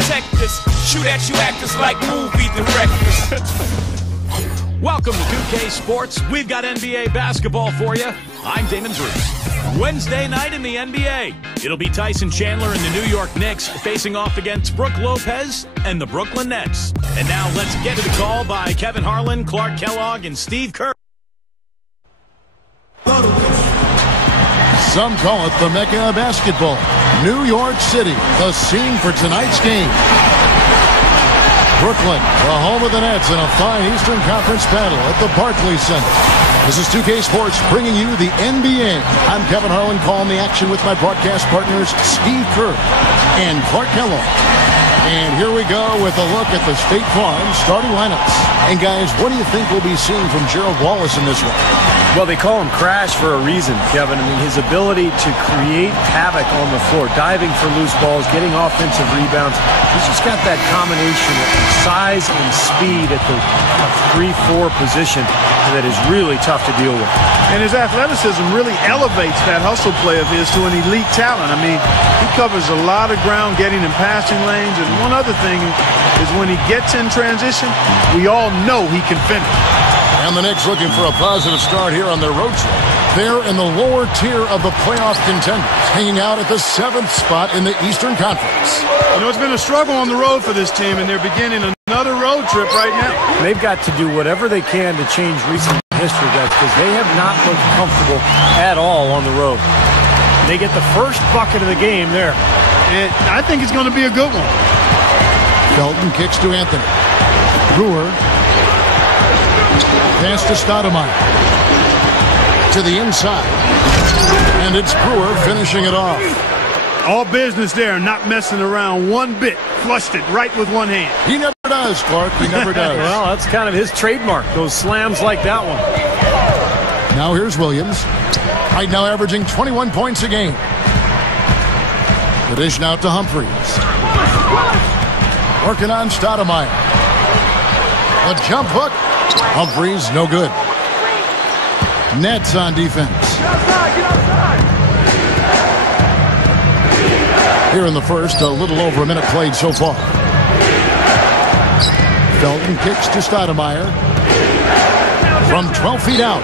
protect us. Shoot at you actors like movie directors. Welcome to 2K Sports. We've got NBA basketball for you. I'm Damon Bruce. Wednesday night in the NBA. It'll be Tyson Chandler and the New York Knicks facing off against Brook Lopez and the Brooklyn Nets. And now let's get to the call by Kevin Harlan, Clark Kellogg, and Steve Kerr. Some call it the Mecca of basketball. New York City, the scene for tonight's game. Brooklyn, the home of the Nets in a fine Eastern Conference battle at the Barclays Center. This is 2K Sports bringing you the NBA. I'm Kevin Harlan calling the action with my broadcast partners Steve Kerr and Clark Kellogg. And here we go with a look at the State Farm starting lineups. And guys, what do you think we'll be seeing from Gerald Wallace in this one? Well, they call him Crash for a reason, Kevin. I mean, his ability to create havoc on the floor, diving for loose balls, getting offensive rebounds. He's just got that combination of size and speed at the 3-4 position that is really tough to deal with. And his athleticism really elevates that hustle play of his to an elite talent. I mean, he covers a lot of ground getting in passing lanes. And one other thing is when he gets in transition, we all know he can finish. And the Knicks looking for a positive start here on their road trip. They're in the lower tier of the playoff contenders, hanging out at the 7th spot in the Eastern Conference. You know, it's been a struggle on the road for this team, and they're beginning another road trip right now. They've got to do whatever they can to change recent history, guys, because they have not looked comfortable at all on the road. They get the first bucket of the game there. And I think it's going to be a good one. Felton kicks to Anthony. Brewer. Pass to Stoudemire. To the inside. And it's Brewer finishing it off. All business there, not messing around one bit. Flushed it right with one hand. He never does, Clark. He never does. Well, that's kind of his trademark, those slams like that one. Now here's Williams. Right now averaging 21 points a game. The dish now to Humphries. Working on Stoudemire. A jump hook. Humphries, no good. Nets on defense. Here in the first, a little over a minute played so far. Felton kicks to Stoudemire. From 12 feet out.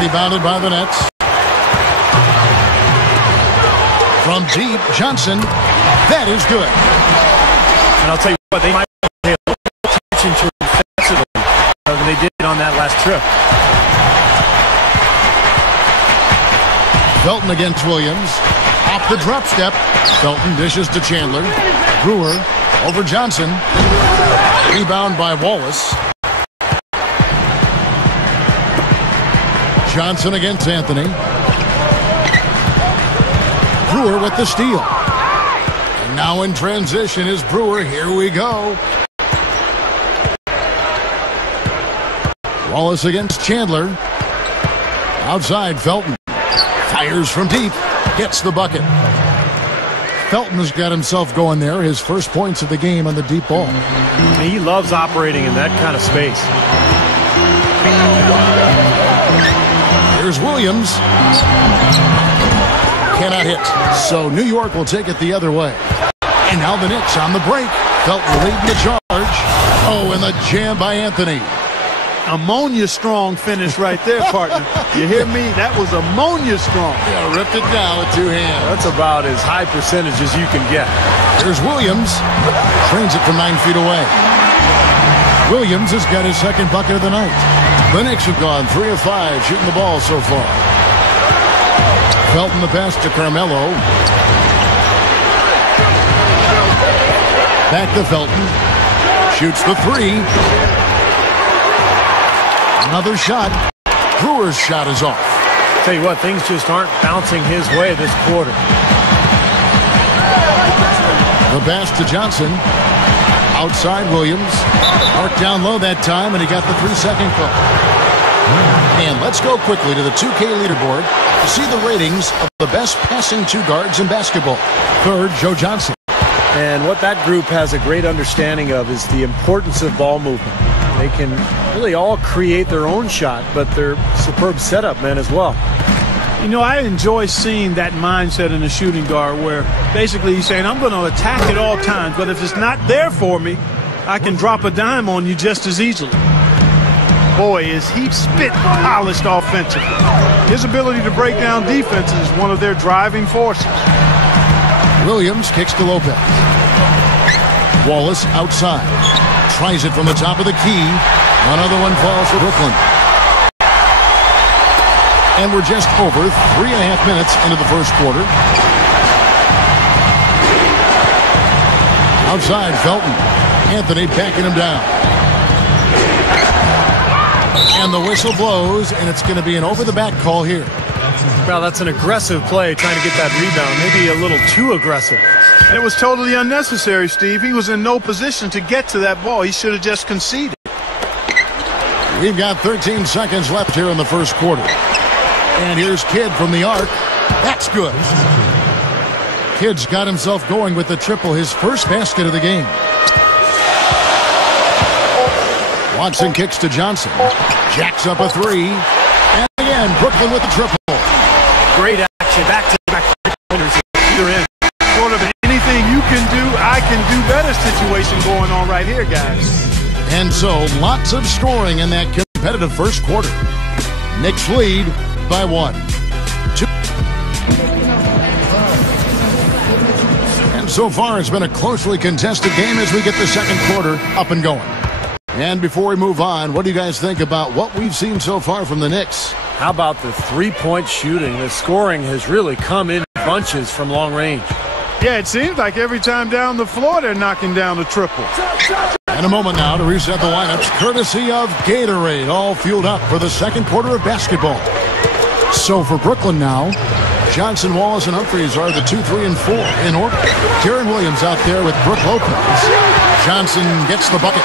Rebounded by the Nets. From deep, Johnson. That is good. And I'll tell you what, they might pay a little attention to it defensively than they did on that last trip. Felton against Williams. Off the drop step. Felton dishes to Chandler. Brewer over Johnson. Rebound by Wallace. Johnson against Anthony. Brewer with the steal. And now in transition is Brewer. Here we go. Wallace against Chandler. Outside, Felton. Fires from deep. Gets the bucket. Felton has got himself going there. His first points of the game on the deep ball. He loves operating in that kind of space. Here's Williams. Cannot hit. So New York will take it the other way. And now the Knicks on the break. Felton leading the charge. Oh, and the jam by Anthony. Ammonia strong finish right there, partner. You hear me? That was ammonia strong. Yeah, ripped it down with two hands. That's about as high percentage as you can get. Here's Williams. Trains it from 9 feet away. Williams has got his second bucket of the night. The Knicks have gone 3 of 5 shooting the ball so far. Felton the pass to Carmelo. Back to Felton. Shoots the three. Another shot. Brewer's shot is off. Tell you what, things just aren't bouncing his way this quarter. The pass to Johnson. Outside Williams. Marked down low that time, and he got the 3-second call. And let's go quickly to the 2K leaderboard to see the ratings of the best passing two guards in basketball. Third, Joe Johnson. And what that group has a great understanding of is the importance of ball movement. They can really all create their own shot, but they're superb setup men as well. You know, I enjoy seeing that mindset in a shooting guard where basically he's saying, I'm going to attack at all times, but if it's not there for me, I can drop a dime on you just as easily. Boy, is he spit polished offensively. His ability to break down defenses is one of their driving forces. Williams kicks to Lopez. Wallace outside. Tries it from the top of the key. Another one falls for Brookyln. And we're just over 3.5 minutes into the first quarter. Outside, Felton. Anthony backing him down. And the whistle blows, and it's going to be an over-the-back call here. Well, that's an aggressive play, trying to get that rebound. Maybe a little too aggressive. And it was totally unnecessary, Steve. He was in no position to get to that ball. He should have just conceded. We've got 13 seconds left here in the first quarter. And here's Kidd from the arc. That's good. Kidd's got himself going with the triple, his first basket of the game. Watson kicks to Johnson. Jacks up a three. And again, Brookyln with the triple. Great action. Back-to-back pointers. Either end. Sort of anything you can do, I can do better situation going on right here, guys. And so, lots of scoring in that competitive first quarter. Knicks lead by 1. 2. And so far, it's been a closely contested game as we get the second quarter up and going. And before we move on, what do you guys think about what we've seen so far from the Knicks? How about the three-point shooting? The scoring has really come in bunches from long range. Yeah, it seems like every time down the floor, they're knocking down a triple. And a moment now to reset the lineups, courtesy of Gatorade, all fueled up for the second quarter of basketball. So for Brookyln now, Johnson, Wallace, and Humphries are the 2, 3, and 4 in order. Deron Williams out there with Brook Lopez. Johnson gets the bucket.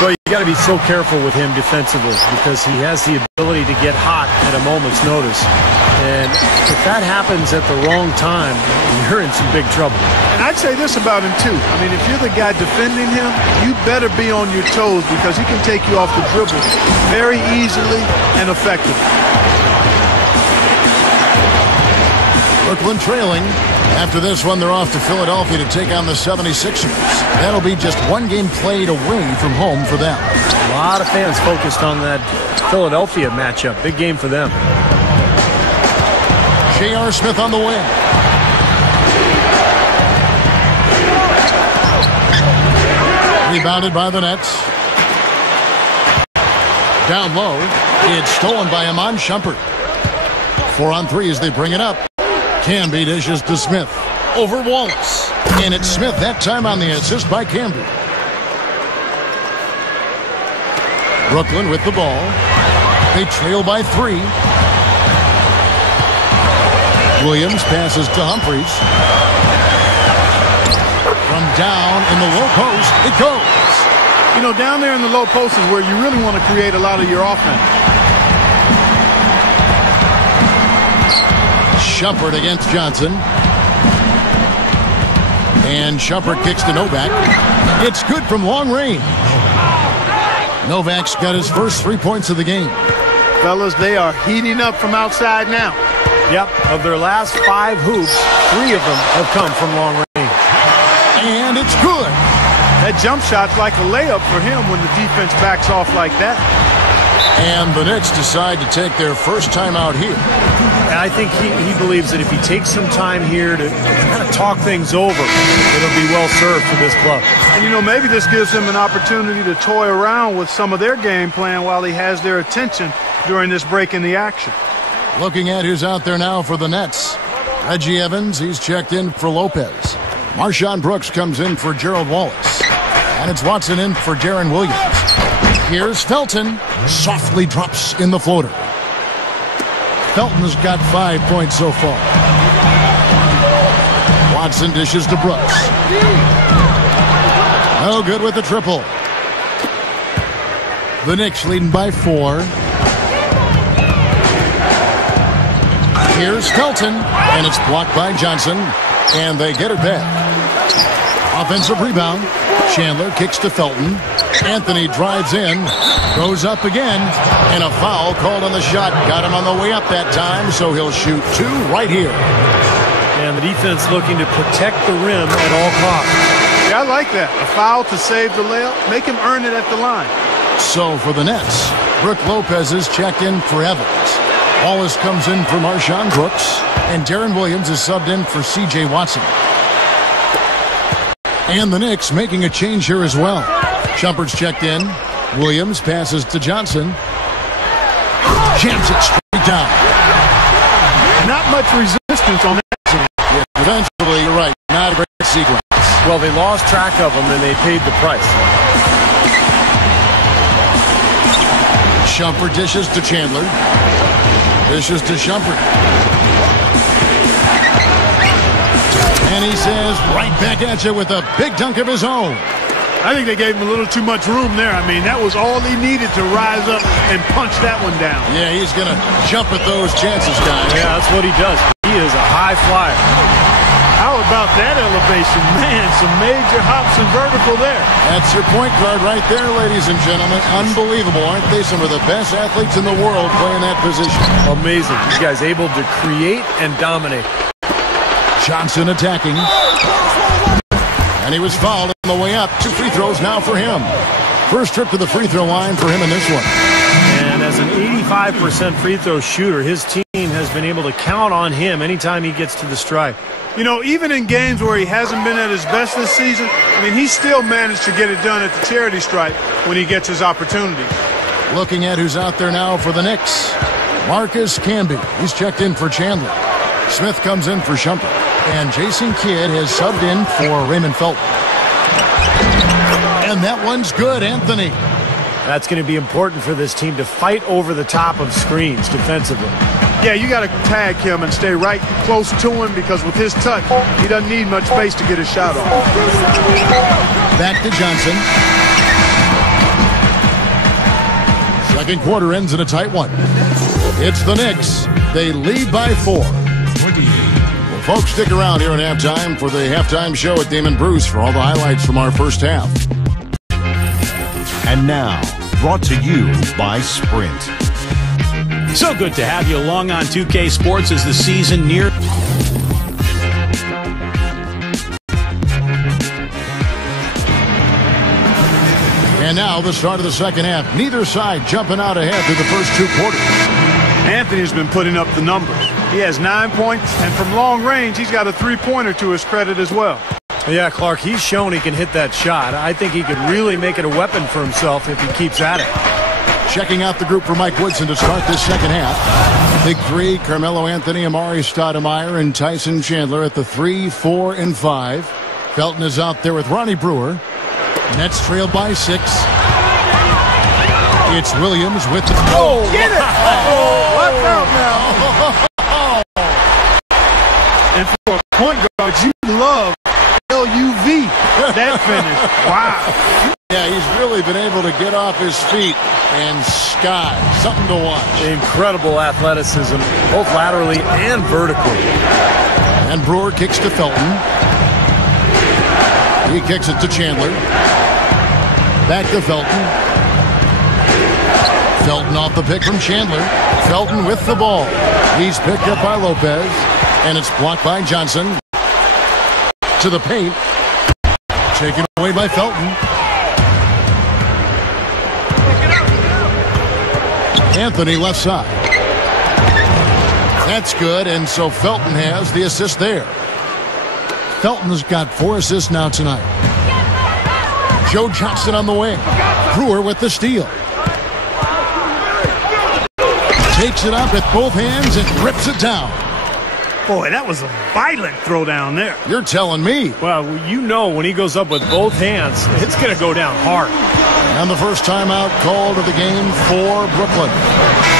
So you got to be so careful with him defensively because he has the ability to get hot at a moment's notice. And if that happens at the wrong time, you're in some big trouble. And I'd say this about him, too. I mean, if you're the guy defending him, you better be on your toes because he can take you off the dribble very easily and effectively. Brookyln trailing. After this one, they're off to Philadelphia to take on the 76ers. That'll be just one game played away from home for them. A lot of fans focused on that Philadelphia matchup. Big game for them. J.R. Smith on the wing. Rebounded by the Nets. Down low. It's stolen by Iman Shumpert. 4 on 3 as they bring it up. Camby dishes to Smith. Over Wallace. And it's Smith that time on the assist by Camby. Brookyln with the ball. They trail by 3. Williams passes to Humphries. From down in the low post, it goes. You know, down there in the low post is where you really want to create a lot of your offense. Shumpert against Johnson. And Shumpert kicks to Novak. It's good from long range. Novak's got his first 3 points of the game. Fellas, they are heating up from outside now. Yep, of their last 5 hoops, 3 of them have come from long range. And it's good. That jump shot's like a layup for him when the defense backs off like that. And the Knicks decide to take their first time out here. And I think he believes that if he takes some time here to kind of talk things over, it'll be well served for this club. And, you know, maybe this gives him an opportunity to toy around with some of their game plan while he has their attention during this break in the action. Looking at who's out there now for the Nets. Reggie Evans, he's checked in for Lopez. Marshawn Brooks comes in for Gerald Wallace. And it's Watson in for Deron Williams. Here's Felton. Softly drops in the floater. Felton's got 5 points so far. Watson dishes to Brooks. No good with the triple. The Knicks leading by 4. Here's Felton, and it's blocked by Johnson, and they get it back. Offensive rebound. Chandler kicks to Felton. Anthony drives in. Goes up again. And a foul called on the shot. Got him on the way up that time, so he'll shoot 2 right here. And the defense looking to protect the rim at all costs. Yeah, I like that. A foul to save the layup. Make him earn it at the line. So for the Nets, Brook Lopez is checked in for Evans. Wallace comes in for Marshawn Brooks. And Darren Williams is subbed in for C.J. Watson. And the Knicks making a change here as well. Shumpert's checked in. Williams passes to Johnson. Jams it straight down. Not much resistance on that. Yeah, eventually, you're right. Not a great sequence. Well, they lost track of him and they paid the price. Shumpert dishes to Chandler. Dishes to Shumpert. And he says, right back at you with a big dunk of his own. I think they gave him a little too much room there. I mean, that was all he needed to rise up and punch that one down. Yeah, he's going to jump at those chances, guys. Yeah, that's what he does. He is a high flyer. How about that elevation? Man, some major hops and vertical there. That's your point guard right there, ladies and gentlemen. Unbelievable, aren't they? Some of the best athletes in the world playing that position. Amazing. These guys able to create and dominate. Johnson attacking. And he was fouled on the way up. 2 free throws now for him. First trip to the free throw line for him in this one. And as an 85% free throw shooter, his team has been able to count on him anytime he gets to the stripe. You know, even in games where he hasn't been at his best this season, I mean, he still managed to get it done at the charity stripe when he gets his opportunity. Looking at who's out there now for the Knicks. Marcus Camby. He's checked in for Chandler. Smith comes in for Shumpert. And Jason Kidd has subbed in for Raymond Felton. And that one's good, Anthony. That's going to be important for this team to fight over the top of screens defensively. Yeah, you got to tag him and stay right close to him because with his touch, he doesn't need much space to get his shot off. Back to Johnson. Second quarter ends in a tight one. It's the Knicks. They lead by 4. Well, folks, stick around here at halftime for the halftime show at Damon Bruce for all the highlights from our first half. And now, brought to you by Sprint. So good to have you along on 2K Sports as the season nears. And now the start of the second half. Neither side jumping out ahead through the first 2 quarters. Anthony's been putting up the numbers. He has 9 points, and from long range, he's got a 3-pointer to his credit as well. Yeah, Clark, he's shown he can hit that shot. I think he could really make it a weapon for himself if he keeps at it. Checking out the group for Mike Woodson to start this second half. Big 3, Carmelo Anthony, Amari Stoudemire, and Tyson Chandler at the 3, 4, and 5. Felton is out there with Ronnie Brewer. Nets trailed by 6. It's Williams with the... Oh, get it! Oh, watch out now. And for a point guard, you love LUV. That finish. Wow. Yeah, he's really been able to get off his feet and sky. Something to watch. Incredible athleticism, both laterally and vertically. And Brewer kicks to Felton. He kicks it to Chandler. Back to Felton. Felton off the pick from Chandler. Felton with the ball. He's picked up by Lopez. And it's blocked by Johnson. To the paint. Taken away by Felton. Anthony left side. That's good, and so Felton has the assist there. Felton's got 4 assists now tonight. Joe Johnson on the wing. Brewer with the steal. Takes it up with both hands and rips it down. Boy, that was a violent throw down there. You're telling me. Well, you know when he goes up with both hands, it's going to go down hard. And the first timeout called of the game for Brookyln.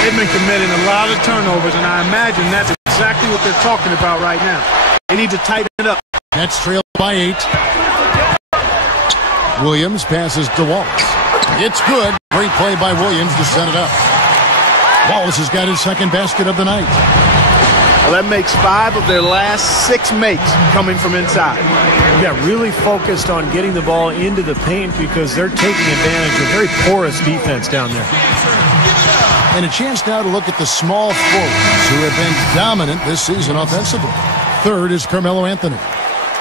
They've been committing a lot of turnovers, and I imagine that's exactly what they're talking about right now. They need to tighten it up. Nets trailed by 8. Williams passes to Wallace. It's good. Great play by Williams to set it up. Wallace has got his second basket of the night. Well, that makes 5 of their last 6 makes coming from inside. Yeah, really focused on getting the ball into the paint because they're taking advantage of very porous defense down there. And a chance now to look at the small forwards who have been dominant this season offensively. Third is Carmelo Anthony.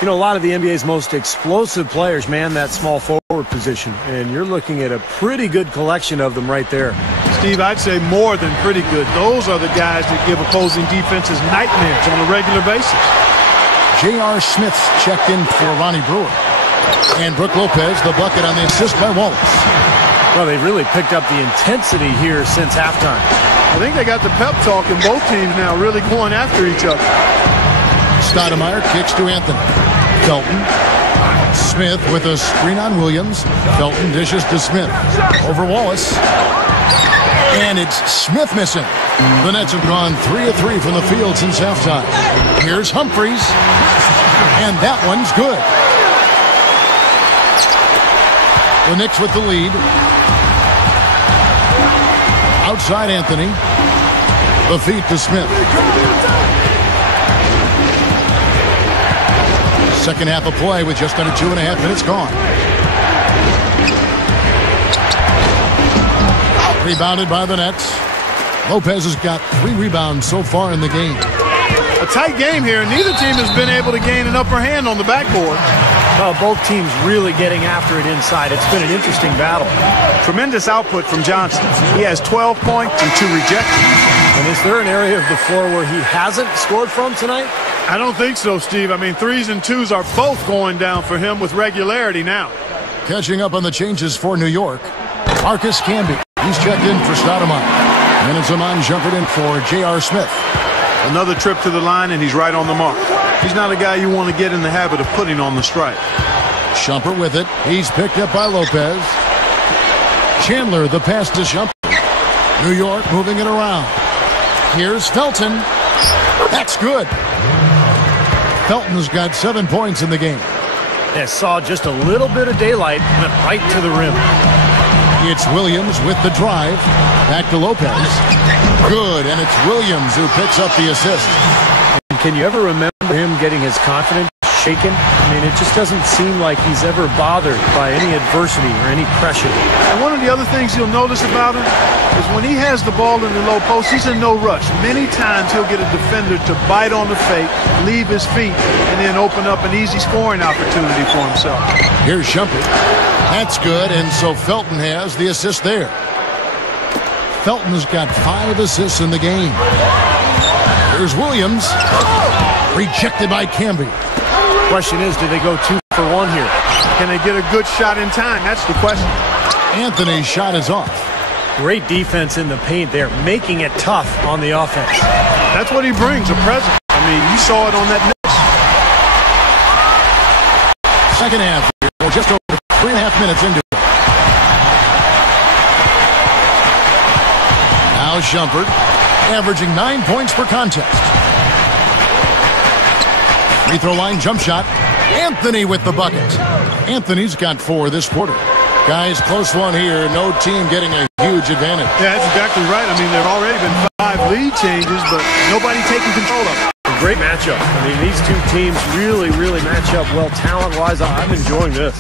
You know, a lot of the NBA's most explosive players man that small forward position, and you're looking at a pretty good collection of them right there. Steve, I'd say more than pretty good. Those are the guys that give opposing defenses nightmares on a regular basis. J.R. Smith's checked in for Ronnie Brewer. And Brook Lopez, the bucket on the assist by Wallace. Well, they've really picked up the intensity here since halftime. I think they got the pep talk in both teams now, really going after each other. Stoudemire kicks to Anthony. Felton. Smith with a screen on Williams. Felton dishes to Smith. Over Wallace. And it's Smith missing. The Nets have gone 3 of 3 from the field since halftime. Here's Humphries. And that one's good. The Knicks with the lead. Outside Anthony. The feed to Smith. Second half of play with just under 2.5 minutes gone. Rebounded by the Nets. Lopez has got 3 rebounds so far in the game. A tight game here, and neither team has been able to gain an upper hand on the backboard. Well, both teams really getting after it inside. It's been an interesting battle. Tremendous output from Johnson. He has 12 points and 2 rejections. And is there an area of the floor where he hasn't scored from tonight? I don't think so, Steve. I mean, 3s and 2s are both going down for him with regularity now. Catching up on the changes for New York. Marcus Camby. He's checked in for Stoudemire. And it's Amon jumpered in for J.R. Smith. Another trip to the line, and he's right on the mark. He's not a guy you want to get in the habit of putting on the strike. Shumpert with it. He's picked up by Lopez. Chandler, the pass to Shumpert. New York moving it around. Here's Felton. That's good. Felton's got 7 points in the game. Yeah, saw just a little bit of daylight, went right to the rim. It's Williams with the drive. Back to Lopez. Good, and it's Williams who picks up the assist. And can you ever remember him getting his confidence shaken? I mean, it just doesn't seem like he's ever bothered by any adversity or any pressure. And one of the other things you'll notice about him is when he has the ball in the low post, he's in no rush. Many times he'll get a defender to bite on the fake, leave his feet, and then open up an easy scoring opportunity for himself. Here's Shumpert. That's good, and so Felton has the assist there. Felton's got 5 assists in the game. Here's Williams. Rejected by Camby. Question is, do they go 2 for 1 here? Can they get a good shot in time? That's the question. Anthony's shot is off. Great defense in the paint there, making it tough on the offense. That's what he brings, a presence. I mean, you saw it on that Knicks. Second half, just over 3.5 minutes into it. Now Shumpert, averaging 9 points per contest. Free throw line jump shot. Anthony with the bucket. Anthony's got 4 this quarter. Guys, close one here. No team getting a huge advantage. Yeah, that's exactly right. I mean, there have already been 5 lead changes, but nobody taking control of it. A great matchup. I mean, these two teams really match up well talent-wise. I'm enjoying this.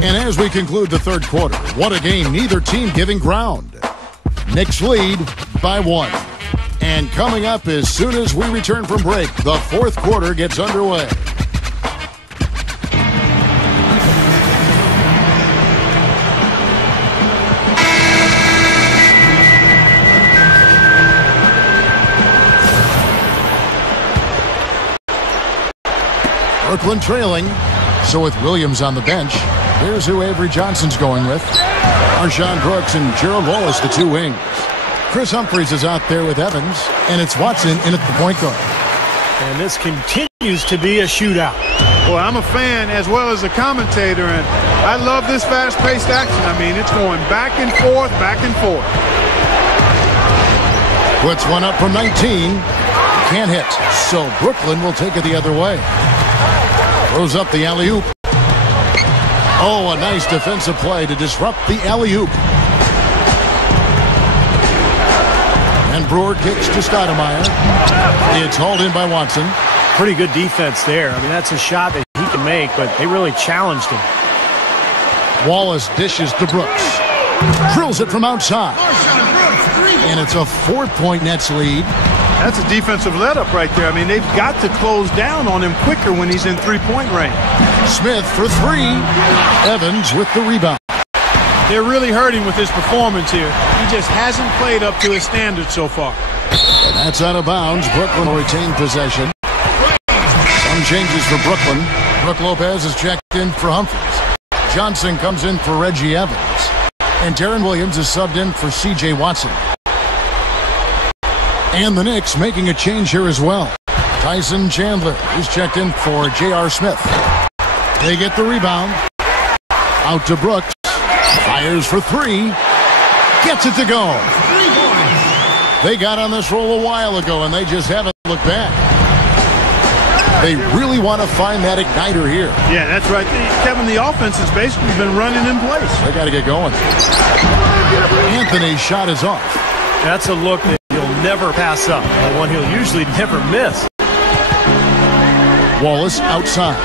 And as we conclude the third quarter, what a game. Neither team giving ground. Knicks lead by 1. And coming up as soon as we return from break, the fourth quarter gets underway. Brookyln trailing. So with Williams on the bench, here's who Avery Johnson's going with. Marshawn Brooks and Gerald Wallace, the 2 wings. Chris Humphries is out there with Evans, and it's Watson in at the point guard. And this continues to be a shootout. Well, I'm a fan as well as a commentator, and I love this fast-paced action. I mean, it's going back and forth, back and forth. Puts one up from 19. Can't hit, so Brookyln will take it the other way. Throws up the alley-oop. Oh, a nice defensive play to disrupt the alley-oop. And And Brewer kicks to Stoudemire. It's hauled in by Watson. Pretty good defense there. I mean, that's a shot that he can make, but they really challenged him. Wallace dishes to Brooks. Drills it from outside. And it's a 4-point Nets lead. That's a defensive let-up right there. I mean, they've got to close down on him quicker when he's in three-point range. Smith for three. Evans with the rebound. They're really hurting with his performance here. He just hasn't played up to his standards so far. And that's out of bounds. Brooklyn will retain possession. Some changes for Brooklyn. Brook Lopez is checked in for Humphries. Johnson comes in for Reggie Evans. And Darren Williams is subbed in for C.J. Watson. And the Knicks making a change here as well. Tyson Chandler is checked in for J.R. Smith. They get the rebound. Out to Brooks. Fires for three. Gets it to go. They got on this roll a while ago, and they just haven't looked back. They really want to find that igniter here. Yeah, that's right. Kevin, the offense has basically been running in place. They got to get going. Anthony's shot is off. That's a look that he'll never pass up, and one he'll usually never miss. Wallace outside.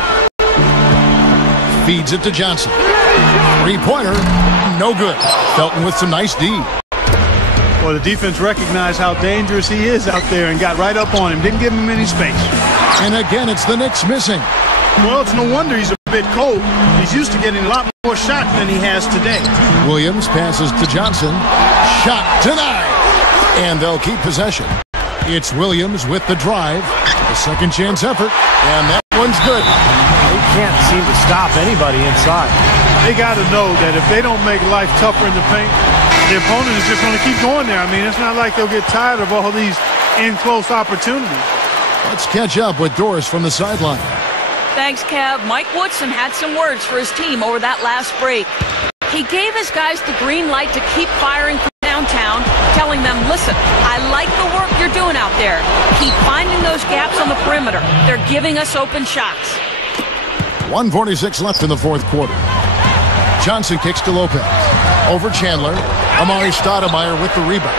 Feeds it to Johnson. Three-pointer, no good. Felton with some nice D. Well, the defense recognized how dangerous he is out there and got right up on him. Didn't give him any space. And again, it's the Knicks missing. Well, it's no wonder he's a bit cold. He's used to getting a lot more shots than he has today. Williams passes to Johnson. Shot denied. And they'll keep possession. It's Williams with the drive. A second chance effort. And that one's good. They can't seem to stop anybody inside. They got to know that if they don't make life tougher in the paint, the opponent is just going to keep going there. I mean, it's not like they'll get tired of all these in-close opportunities. Let's catch up with Doris from the sideline. Thanks, Kev. Mike Woodson had some words for his team over that last break. He gave his guys the green light to keep firing from downtown, telling them, listen, I like the work you're doing out there. Keep finding those gaps on the perimeter. They're giving us open shots. 1:46 left in the fourth quarter. Johnson kicks to Lopez. Over Chandler. Amari Stoudemire with the rebound.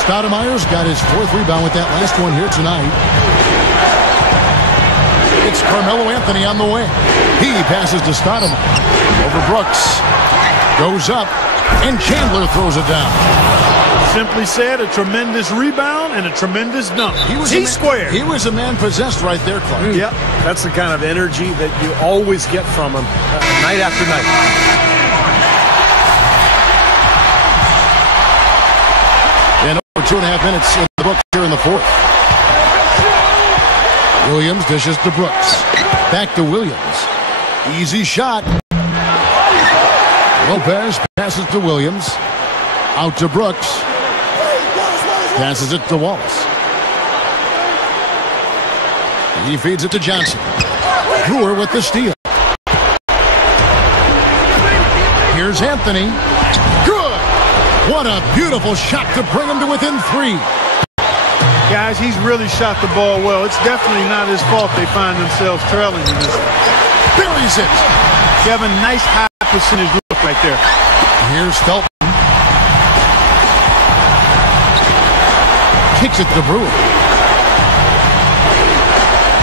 Stoudemire's got his fourth rebound with that last one here tonight. It's Carmelo Anthony on the way. He passes to Stoudemire. Over Brooks. Goes up. And Chandler throws it down. Simply said, a tremendous rebound and a tremendous dunk. T-squared. He was a man possessed right there, Clark. Yep. That's the kind of energy that you always get from him night after night. And over 2.5 minutes in the books here in the fourth. Williams dishes to Brooks. Back to Williams. Easy shot. Lopez passes to Williams. Out to Brooks. Passes it to Wallace. He feeds it to Johnson. Brewer with the steal. Here's Anthony. Good! What a beautiful shot to bring him to within three. Guys, he's really shot the ball well. It's definitely not his fault they find themselves trailing in this. Buries it. Kevin, nice high percentage look right there. Here's Felton. Kicks it to Brewer.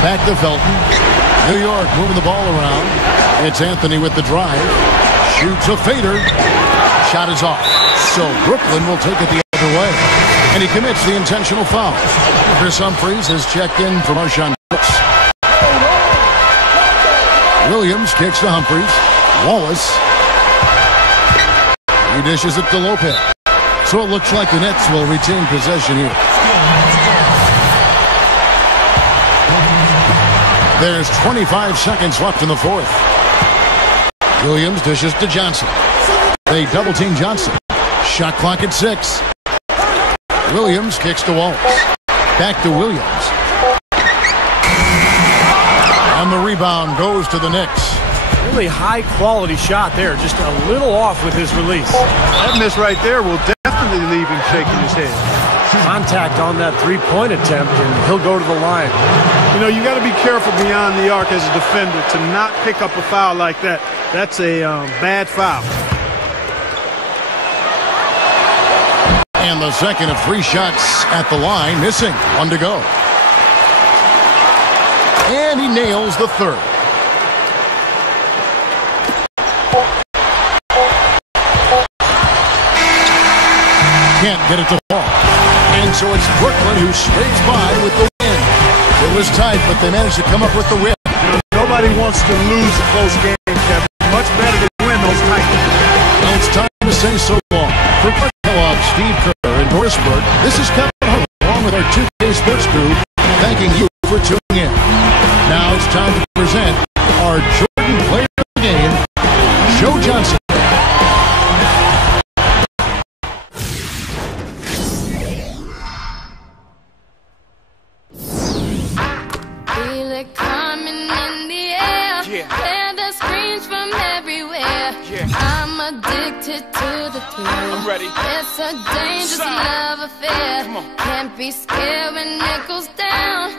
Back to Felton. New York moving the ball around. It's Anthony with the drive. Shoots a fader. Shot is off. So Brooklyn will take it the other way. And he commits the intentional foul. Chris Humphries has checked in for Marshawn Brooks. Williams kicks to Humphries. Wallace. He dishes it to Lopez. So it looks like the Nets will retain possession here. There's 25 seconds left in the fourth. Williams dishes to Johnson. They double team Johnson. Shot clock at 6. Williams kicks to Wallace. Back to Williams. And the rebound goes to the Knicks. Really high quality shot there. Just a little off with his release. That miss right there will definitely leave him shaking his head. Contact on that three-point attempt, and he'll go to the line. You know, you got to be careful beyond the arc as a defender to not pick up a foul like that. That's a bad foul. And the second of 3 shots at the line, missing. 1 to go. And he nails the third. Can't get it to fall. And so it's Brookyln who scrapes by with the win. It was tight, but they managed to come up with the win. Nobody wants to lose a close game, Kevin. Much better to win those tight games. Well, it's time to say so long. For Clark Kellogg, Steve Kerr, and Dorisburg, this is Kevin Harlan, along with our 2K Sports crew, thanking you for tuning in. Now it's time to present our Jordan Player of the Game, Joe Johnson. Feel it coming in the air. Hear the screams from everywhere. I'm addicted to the thrill. I'm ready. It's a dangerous love affair. Can't be scared when it goes down.